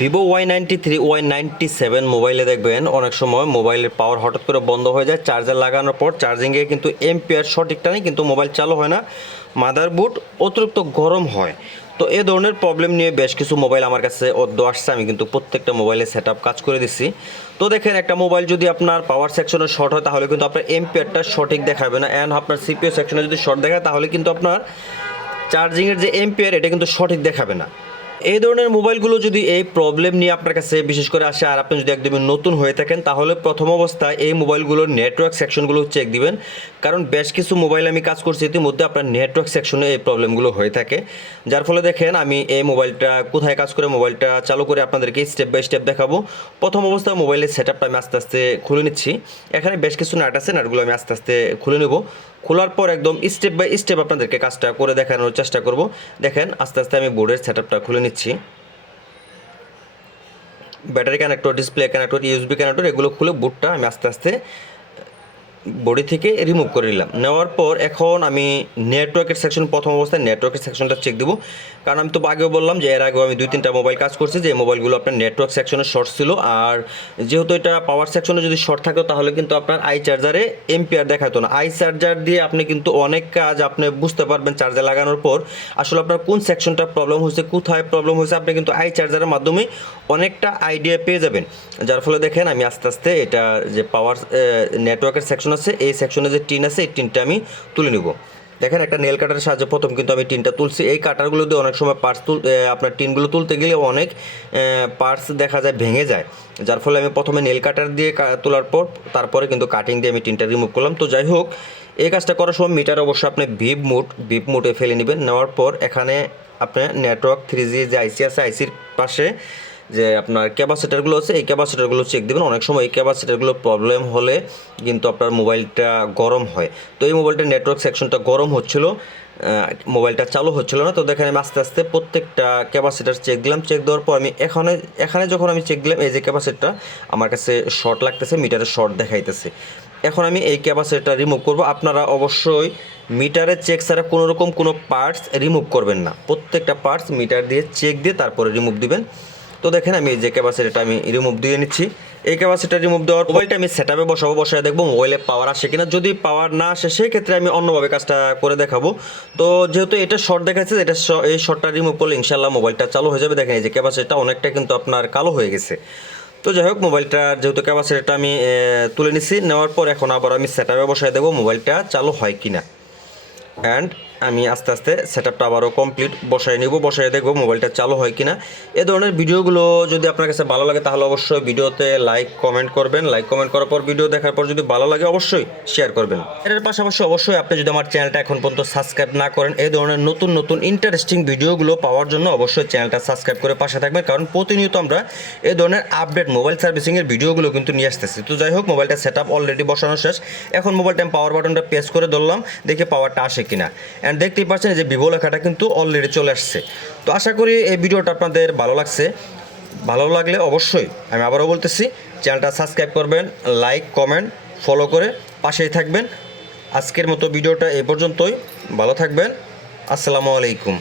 Vivo Y93 Y97 মোবাইলে দেখবেন অনেক সময় মোবাইলের পাওয়ার হঠাৎ করে বন্ধ হয়ে যায়। চার্জার লাগানোর পর চার্জিংয়ে কিন্তু এম্পিয়ার সঠিকটা নেই, কিন্তু মোবাইল চালু হয় না, মাদারবোর্ড অতিরিক্ত গরম হয়। তো এই ধরনের প্রবলেম নিয়ে বেশ কিছু মোবাইল আমার কাছে অদ্য আসছে, আমি কিন্তু প্রত্যেকটা মোবাইলে সেট আপ কাজ করে দিচ্ছি। তো দেখেন, একটা মোবাইল যদি আপনার পাওয়ার সেকশনে শর্ট হয় তাহলে কিন্তু আপনার এম্পিয়ারটা সঠিক দেখাবে না, অ্যান্ড আপনার সিপিইউ সেকশনে যদি শর্ট দেখায় তাহলে কিন্তু আপনার চার্জিংয়ের যে এম্পিয়ার এটা কিন্তু সঠিক দেখাবে না। এই ধরনের মোবাইলগুলো যদি এই প্রবলেম নিয়ে আপনার কাছে বিশেষ করে আসে, আর আপনি যদি একদমই নতুন হয়ে থাকেন, তাহলে প্রথম অবস্থায় এই মোবাইলগুলোর নেটওয়ার্ক সেকশনগুলো চেক দিবেন। কারণ বেশ কিছু মোবাইল আমি কাজ করছি ইতিমধ্যে আপনার নেটওয়ার্ক সেকশনে এই প্রবলেমগুলো হয়ে থাকে, যার ফলে দেখেন আমি এই মোবাইলটা কোথায় কাজ করে মোবাইলটা চালু করে আপনাদেরকে স্টেপ বাই স্টেপ দেখাবো। প্রথম অবস্থায় মোবাইলের সেট আপটা আমি আস্তে আস্তে খুলে নিচ্ছি। এখানে বেশ কিছু নাট আছে, নাটগুলো আমি আস্তে আস্তে খুলে নেব। খোলার পর একদম স্টেপ বাই স্টেপ আপনাদেরকে কাজটা করে দেখানোর চেষ্টা করব। দেখেন, আস্তে আস্তে আমি বোর্ডের সেট আপটা খুলে নিচ্ছি। Battery connector, display connector, USB connector এগুলো খুলে বোর্ডটা আমি আস্তে আস্তে বডি থেকে রিমুভ করে নিলাম। নেওয়ার পর এখন আমি নেটওয়ার্কের সেকশন, প্রথম অবস্থায় নেটওয়ার্কের সেকশনটা চেক দেবো। কারণ আমি তো আগেও বললাম যে এর আগেও আমি 2-3টা মোবাইল কাজ করছি যে মোবাইলগুলো আপনার নেটওয়ার্ক সেকশনে শর্ট ছিল। আর যেহেতু এটা পাওয়ার সেকশনে যদি শর্ট থাকে তাহলে কিন্তু আপনার আই চার্জারে এম্পিয়ার দেখাতো না। আই চার্জার দিয়ে আপনি কিন্তু অনেক কাজ আপনি বুঝতে পারবেন চার্জার লাগানোর পর আসলে আপনার কোন সেকশনটা প্রবলেম হয়েছে, কোথায় প্রবলেম হয়েছে, আপনি কিন্তু আই চার্জারের মাধ্যমে অনেকটা আইডিয়া পেয়ে যাবেন। যার ফলে দেখেন আমি আস্তে আস্তে এটা যে পাওয়ার নেটওয়ার্কের সেকশন আছে, এই সেকশনে যে টিন আছে এই টিনটা আমি তুলে নিব। দেখেন, একটা নেল কাটারের সাহায্যে প্রথম কিন্তু আমি টিনটা তুলছি। এই কাটারগুলো দিয়ে অনেক সময় আপনার টিনগুলো তুলতে গেলে অনেক পার্টস দেখা যায় ভেঙে যায়, যার ফলে আমি প্রথমে নেল কাটার দিয়ে তোলার পর তারপরে কিন্তু কাটিং দিয়ে আমি টিনটা রিমুভ করলাম। তো যাই হোক, এই কাজটা করার সময় মিটার অবশ্যই আপনি ভিপ মোডে ফেলে নেবেন। নেওয়ার পর এখানে আপনার নেটওয়ার্ক 3G যে আইসি আছে, আইসির পাশে যে আপনার ক্যাপাসিটারগুলো আছে এই ক্যাপাসিটারগুলো চেক দেবেন। অনেক সময় এই ক্যাপাসিটারগুলো প্রবলেম হলে কিন্তু আপনার মোবাইলটা গরম হয়। তো এই মোবাইলটার নেটওয়ার্ক সেকশনটা গরম হচ্ছিল, মোবাইলটা চালু হচ্ছিল না। তো দেখেন আমি আস্তে আস্তে প্রত্যেকটা ক্যাপাসিটার চেক দিলাম। চেক দেওয়ার পর আমি এখানে যখন আমি চেক দিলাম, এই যে ক্যাপাসিটারটা আমার কাছে শর্ট লাগতেছে, মিটারে শর্ট দেখাইতেছে। এখন আমি এই ক্যাপাসিটারটা রিমুভ করব। আপনারা অবশ্যই মিটারে চেক ছাড়া কোনো রকম কোনো পার্টস রিমুভ করবেন না, প্রত্যেকটা পার্টস মিটার দিয়ে চেক দিয়ে তারপরে রিমুভ দিবেন। তো দেখেন আমি এই যে ক্যাপাসিটারটা আমি রিমুভ দিয়ে নিচ্ছি। এই ক্যাপাসিটার রিমুভ দেওয়ার মোবাইলটা আমি সেট আপে বসায় দেখবো মোবাইলে পাওয়ার আসে কিনা। যদি পাওয়ার না আসে সেই ক্ষেত্রে আমি অন্যভাবে কাজটা করে দেখাবো। তো যেহেতু এটা শর্ট দেখাচ্ছে, এটা এই শর্টটা রিমুভ করলে ইনশাল্লাহ মোবাইলটা চালু হয়ে যাবে। দেখেন এই যে ক্যাপাসিটারটা অনেকটা কিন্তু আপনার কালো হয়ে গেছে। তো যাই হোক, মোবাইলটার যেহেতু ক্যাপাসিটারটা আমি তুলে নিচ্ছি, নেওয়ার পর এখন আবার আমি সেট আপে বসায় দেখবো মোবাইলটা চালু হয় কিনা। অ্যান্ড আমি আস্তে আস্তে সেট আপটা আবারও কমপ্লিট বসায় নিব, বসায় দেখবো মোবাইলটা চালু হয় কিনা। এ ধরনের ভিডিওগুলো যদি আপনার কাছে ভালো লাগে তাহলে অবশ্যই ভিডিওতে লাইক কমেন্ট করবেন। লাইক কমেন্ট করার পর ভিডিও দেখার পর যদি ভালো লাগে অবশ্যই শেয়ার করবেন। এর পাশাপাশি অবশ্যই আপনি যদি আমার চ্যানেলটা এখন পর্যন্ত সাবস্ক্রাইব না করেন, এই ধরনের নতুন নতুন ইন্টারেস্টিং ভিডিওগুলো পাওয়ার জন্য অবশ্যই চ্যানেলটা সাবস্ক্রাইব করে পাশে থাকবেন। কারণ প্রতিনিয়ত আমরা এই ধরনের আপডেট মোবাইল সার্ভিসিংয়ের ভিডিওগুলো কিন্তু নিয়ে আসতেছি। তো যাই হোক, মোবাইলটা সেট আপ অলরেডি বসানো শেষ। এখন মোবাইলটা আমি পাওয়ার বাটনটা প্রেস করে ধরলাম, দেখে পাওয়ারটা আসে কিনা। অ্যান্ড দেখতেই পাচ্ছেন যে ভিভো লেখাটা কিন্তু অলরেডি চলে আসছে। তো আশা করি এই ভিডিওটা আপনাদের ভালো লাগছে। ভালো লাগলে অবশ্যই আমি আবারও বলতেছি চ্যানেলটা সাবস্ক্রাইব করবেন, লাইক কমেন্ট ফলো করে পাশেই থাকবেন। আজকের মতো ভিডিওটা এই পর্যন্তই। ভালো থাকবেন। আসসালামু আলাইকুম।